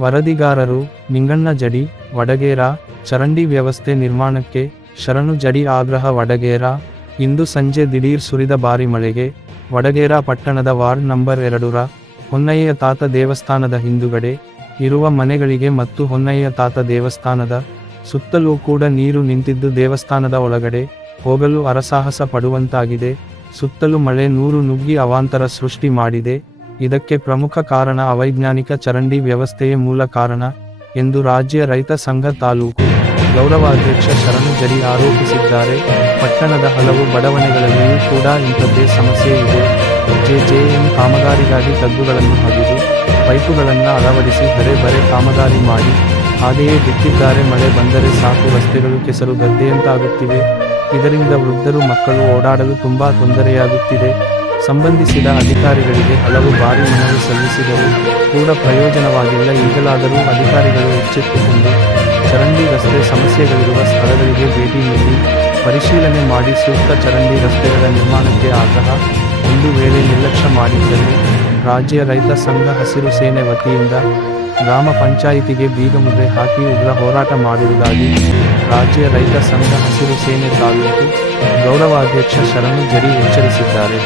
ವರದಿಗಾರರು ನಿಂಗಣ್ಣ ಜಡಿ, ವಡಗೇರ, ಚರಂಡಿ ವ್ಯವಸ್ಥೆ ನಿರ್ಮಾಣಕ್ಕೆ ಶರಣು ಜಡಿ ಆಗ್ರಹ ವಡಗೇರ. ಇಂದು ಸಂಜೆ ದಿಢೀರ್ ಸುರಿದ ಭಾರಿ ಮಳೆಗೆ ವಡಗೇರ ಪಟ್ಟಣದ ವಾರ್ಡ್ ನಂಬರ್ ಎರಡರ ಹೊನ್ನಯ್ಯ ತಾತ ದೇವಸ್ಥಾನದ ಹಿಂದುಗಡೆ ಇರುವ ಮನೆಗಳಿಗೆ ಮತ್ತು ಹೊನ್ನಯ್ಯ ತಾತ ದೇವಸ್ಥಾನದ ಸುತ್ತಲೂ ಕೂಡ ನೀರು ನಿಂತಿದ್ದು ದೇವಸ್ಥಾನದ ಒಳಗಡೆ ಹೋಗಲು ಅರಸಾಹಸ ಪಡುವಂತಾಗಿದೆ. ಸುತ್ತಲೂ ಮಳೆ ನೂರು ನುಗ್ಗಿ ಅವಾಂತರ ಸೃಷ್ಟಿ ಮಾಡಿದೆ. ಇದಕ್ಕೆ ಪ್ರಮುಖ ಕಾರಣ ಅವೈಜ್ಞಾನಿಕ ಚರಂಡಿ ವ್ಯವಸ್ಥೆಯೇ ಮೂಲ ಕಾರಣ ಎಂದು ರಾಜ್ಯ ರೈತ ಸಂಘ ತಾಲೂಕು ಗೌರವಾಧ್ಯಕ್ಷ ಶರಣು ಜರಿ ಆರೋಪಿಸಿದ್ದಾರೆ. ಪಟ್ಟಣದ ಹಲವು ಬಡಾವಣೆಗಳಲ್ಲಿಯೂ ಕೂಡ ಇಂಥದ್ದೇ ಸಮಸ್ಯೆ ಇದೆ. ಜೆಜೆಎಂ ಕಾಮಗಾರಿಗಾಗಿ ತಗ್ಗುಗಳನ್ನು ಹಗಿದು ಪೈಪುಗಳನ್ನು ಅಳವಡಿಸಿ ಬರೆ ಬರೆ ಕಾಮಗಾರಿ ಮಾಡಿ, ಹಾಗೆಯೇ ಬಿಟ್ಟಿದ್ದಾರೆ ಮಳೆ ಬಂದರೆ ಸಾಕು, ರಸ್ತೆಗಳು ಕೆಸರು, ಗದ್ದೆಯಂತಾಗುತ್ತಿವೆ. ಇದರಿಂದ ವೃದ್ಧರು ಮಕ್ಕಳು ಓಡಾಡಲು ತುಂಬಾ ತೊಂದರೆಯಾಗುತ್ತಿದೆ. ಸಂಬಂಧಿಸಿದ ಅಧಿಕಾರಿಗಳಿಗೆ ಹಲವು ಬಾರಿ ಮನವಿ ಸಲ್ಲಿಸಿದರೂ ಕೂಡ ಪ್ರಯೋಜನವಾಗಿಲ್ಲ. ಈಗಲಾದರೂ ಅಧಿಕಾರಿಗಳು ಎಚ್ಚೆತ್ತುಕೊಂಡು ಚರಂಡಿ ರಸ್ತೆ ಸಮಸ್ಯೆಗಳಿರುವ ಸ್ಥಳಗಳಿಗೆ ಭೇಟಿ ನೀಡಿ ಪರಿಶೀಲನೆ ಮಾಡಿ ಸೂಕ್ತ ಚರಂಡಿ ರಸ್ತೆಗಳ ನಿರ್ಮಾಣಕ್ಕೆ ಆಗ್ರಹ. ಒಂದು ವೇಳೆ ನಿರ್ಲಕ್ಷ್ಯ ಮಾಡಿದ್ದಲ್ಲಿ ರಾಜ್ಯ ರೈತ ಸಂಘ ಹಸಿರು ಸೇನೆ ವತಿಯಿಂದ ಗ್ರಾಮ ಪಂಚಾಯಿತಿಗೆ ಬೀಗಮುದ್ರೆ ಹಾಕಿ ಉಗ್ರ ಹೋರಾಟ ಮಾಡುವುದಾಗಿ ರಾಜ್ಯ ರೈತ ಸಂಘ ಹಸಿರು ಸೇನೆ ತಾಲೂಕು ಗೌರವಾಧ್ಯಕ್ಷ ಶರಣು ಜರಿ ಎಚ್ಚರಿಸಿದ್ದಾರೆ.